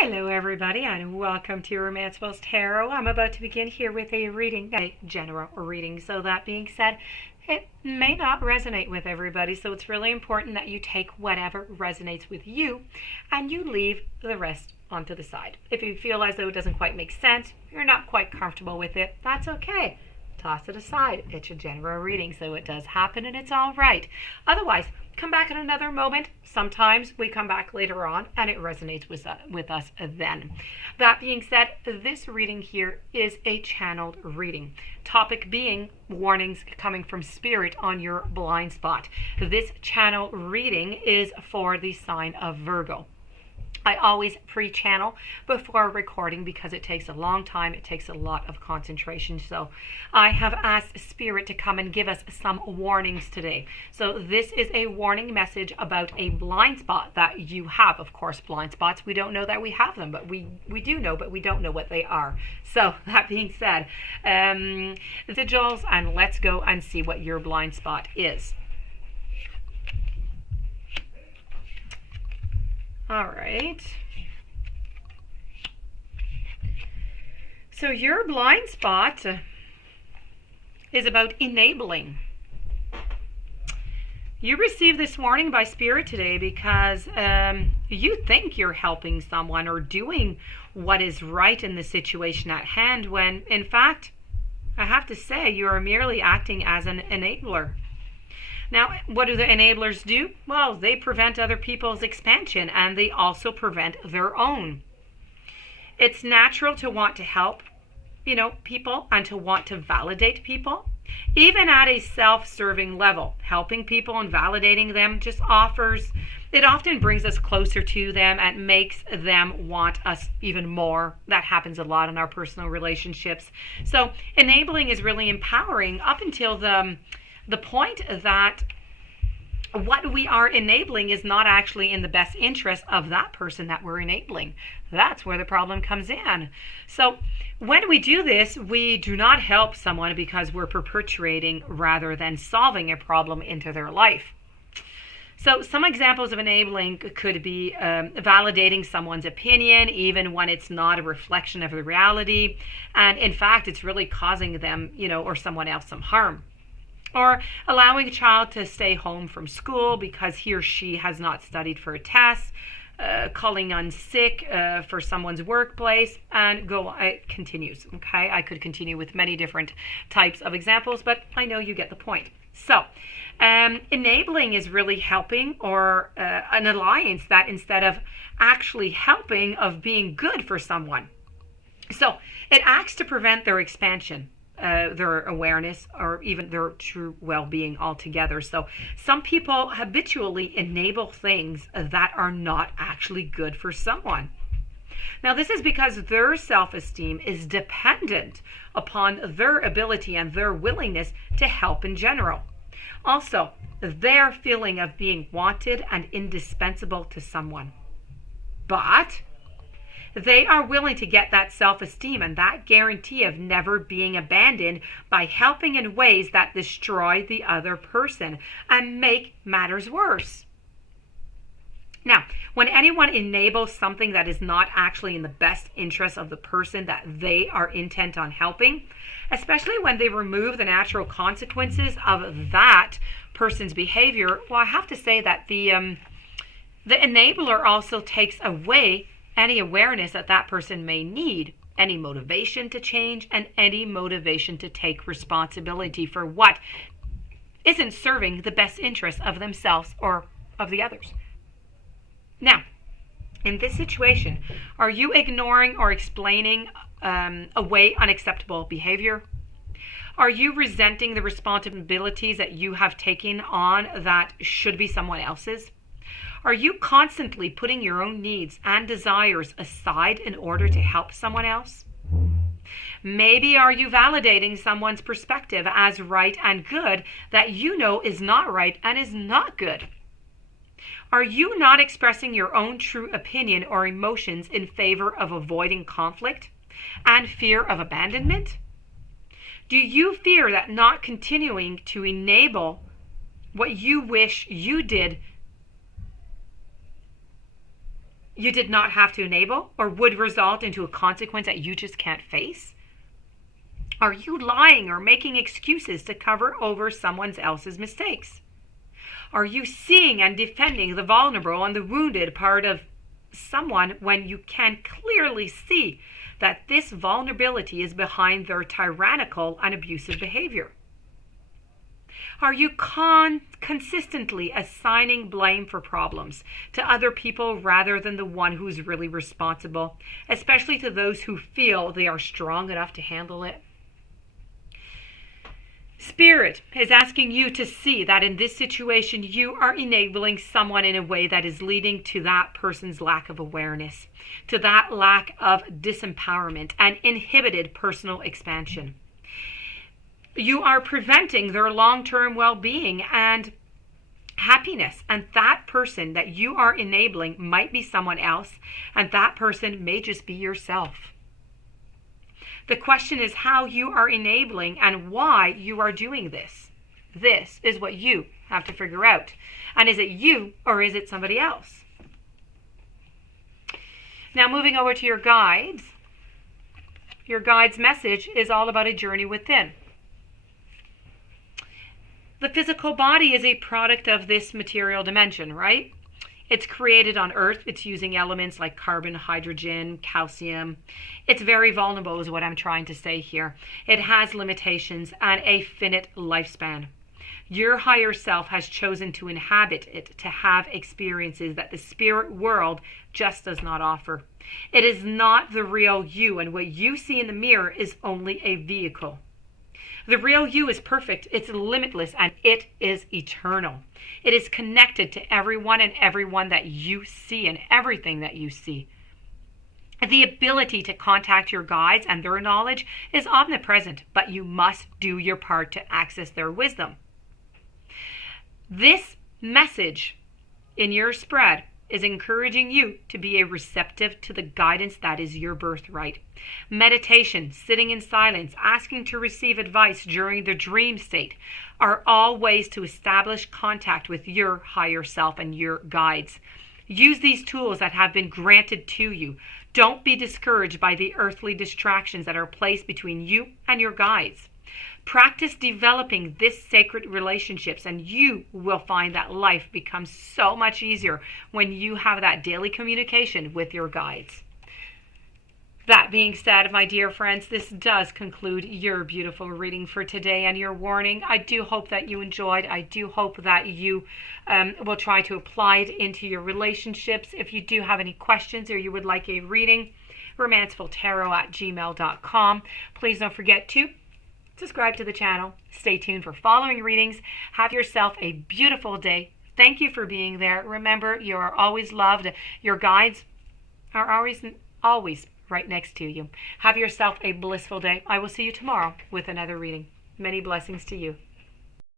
Hello everybody and welcome to Romance Wells Tarot. I'm about to begin here with a reading, a general reading. So that being said, it may not resonate with everybody, so it's really important that you take whatever resonates with you and you leave the rest onto the side. If you feel as though it doesn't quite make sense, you're not quite comfortable with it, that's okay. Toss it aside. It's a general reading, so it does happen and it's all right. Otherwise, come back at another moment. Sometimes we come back later on and it resonates with us then. That being said, this reading here is a channeled reading. Topic being warnings coming from spirit on your blind spot. This channel reading is for the sign of Virgo. I always pre-channel before recording because it takes a long time. It takes a lot of concentration. So I have asked Spirit to come and give us some warnings today. So this is a warning message about a blind spot that you have. Of course, blind spots, we don't know that we have them, but we do know, but we don't know what they are. So that being said, sigils, and let's go and see what your blind spot is. All right. So your blind spot is about enabling. You received this warning by Spirit today because you think you're helping someone or doing what is right in the situation at hand when, in fact, I have to say, you are merely acting as an enabler. Now, what do the enablers do? Well, they prevent other people's expansion and they also prevent their own. It's natural to want to help, people and to want to validate people. Even at a self-serving level, helping people and validating them it often brings us closer to them and makes them want us even more. That happens a lot in our personal relationships. So enabling is really empowering up until the point that what we are enabling is not actually in the best interest of that person that we're enabling. That's where the problem comes in. So when we do this, we do not help someone because we're perpetuating rather than solving a problem into their life. So some examples of enabling could be validating someone's opinion, even when it's not a reflection of the reality. And in fact, it's really causing them, or someone else some harm. Or allowing a child to stay home from school because he or she has not studied for a test, calling on sick for someone's workplace, and it continues. Okay, I could continue with many different types of examples, but I know you get the point. So enabling is really helping, or an alliance that instead of actually helping, of being good for someone. So it acts to prevent their expansion, their awareness, or even their true well-being altogether. So some people habitually enable things that are not actually good for someone. Now this is because their self-esteem is dependent upon their ability and their willingness to help in general. Also, their feeling of being wanted and indispensable to someone. But they are willing to get that self-esteem and that guarantee of never being abandoned by helping in ways that destroy the other person and make matters worse. Now, when anyone enables something that is not actually in the best interest of the person that they are intent on helping, especially when they remove the natural consequences of that person's behavior, well, I have to say that the enabler also takes away any awareness that that person may need, any motivation to change, and any motivation to take responsibility for what isn't serving the best interest of themselves or of the others. Now, in this situation, are you ignoring or explaining away unacceptable behavior? Are you resenting the responsibilities that you have taken on that should be someone else's? Are you constantly putting your own needs and desires aside in order to help someone else? Maybe are you validating someone's perspective as right and good that you know is not right and is not good? Are you not expressing your own true opinion or emotions in favor of avoiding conflict and fear of abandonment? Do you fear that not continuing to enable what you wish you did you did not have to enable or would result into a consequence that you just can't face? Are you lying or making excuses to cover over someone else's mistakes? Are you seeing and defending the vulnerable and the wounded part of someone when you can clearly see that this vulnerability is behind their tyrannical and abusive behavior? Are you consistently assigning blame for problems to other people rather than the one who's really responsible, especially to those who feel they are strong enough to handle it? Spirit is asking you to see that in this situation, you are enabling someone in a way that is leading to that person's lack of awareness, to that lack of disempowerment and inhibited personal expansion. You are preventing their long-term well-being and happiness. And that person that you are enabling might be someone else, and that person may just be yourself. The question is how you are enabling and why you are doing this. This is what you have to figure out. And is it you or is it somebody else? Now moving over to your guides. Your guide's message is all about a journey within. The physical body is a product of this material dimension, right? It's created on Earth. It's using elements like carbon, hydrogen, calcium. It's very vulnerable is what I'm trying to say here. It has limitations and a finite lifespan. Your higher self has chosen to inhabit it, to have experiences that the spirit world just does not offer. It is not the real you, and what you see in the mirror is only a vehicle. The real you is perfect, it's limitless, and it is eternal. It is connected to everyone and everyone that you see and everything that you see. The ability to contact your guides and their knowledge is omnipresent, but you must do your part to access their wisdom. This message in your spread is encouraging you to be a receptive to the guidance that is your birthright. Meditation, sitting in silence, asking to receive advice during the dream state are all ways to establish contact with your higher self and your guides. Use these tools that have been granted to you. Don't be discouraged by the earthly distractions that are placed between you and your guides. Practice developing this sacred relationships, and you will find that life becomes so much easier when you have that daily communication with your guides. That being said, my dear friends, this does conclude your beautiful reading for today and your warning. I do hope that you enjoyed. I do hope that you will try to apply it into your relationships. If you do have any questions or you would like a reading, romancefultarot@gmail.com. Please don't forget to subscribe to the channel. Stay tuned for following readings. Have yourself a beautiful day. Thank you for being there. Remember, you are always loved. Your guides are always right next to you. Have yourself a blissful day. I will see you tomorrow with another reading. Many blessings to you.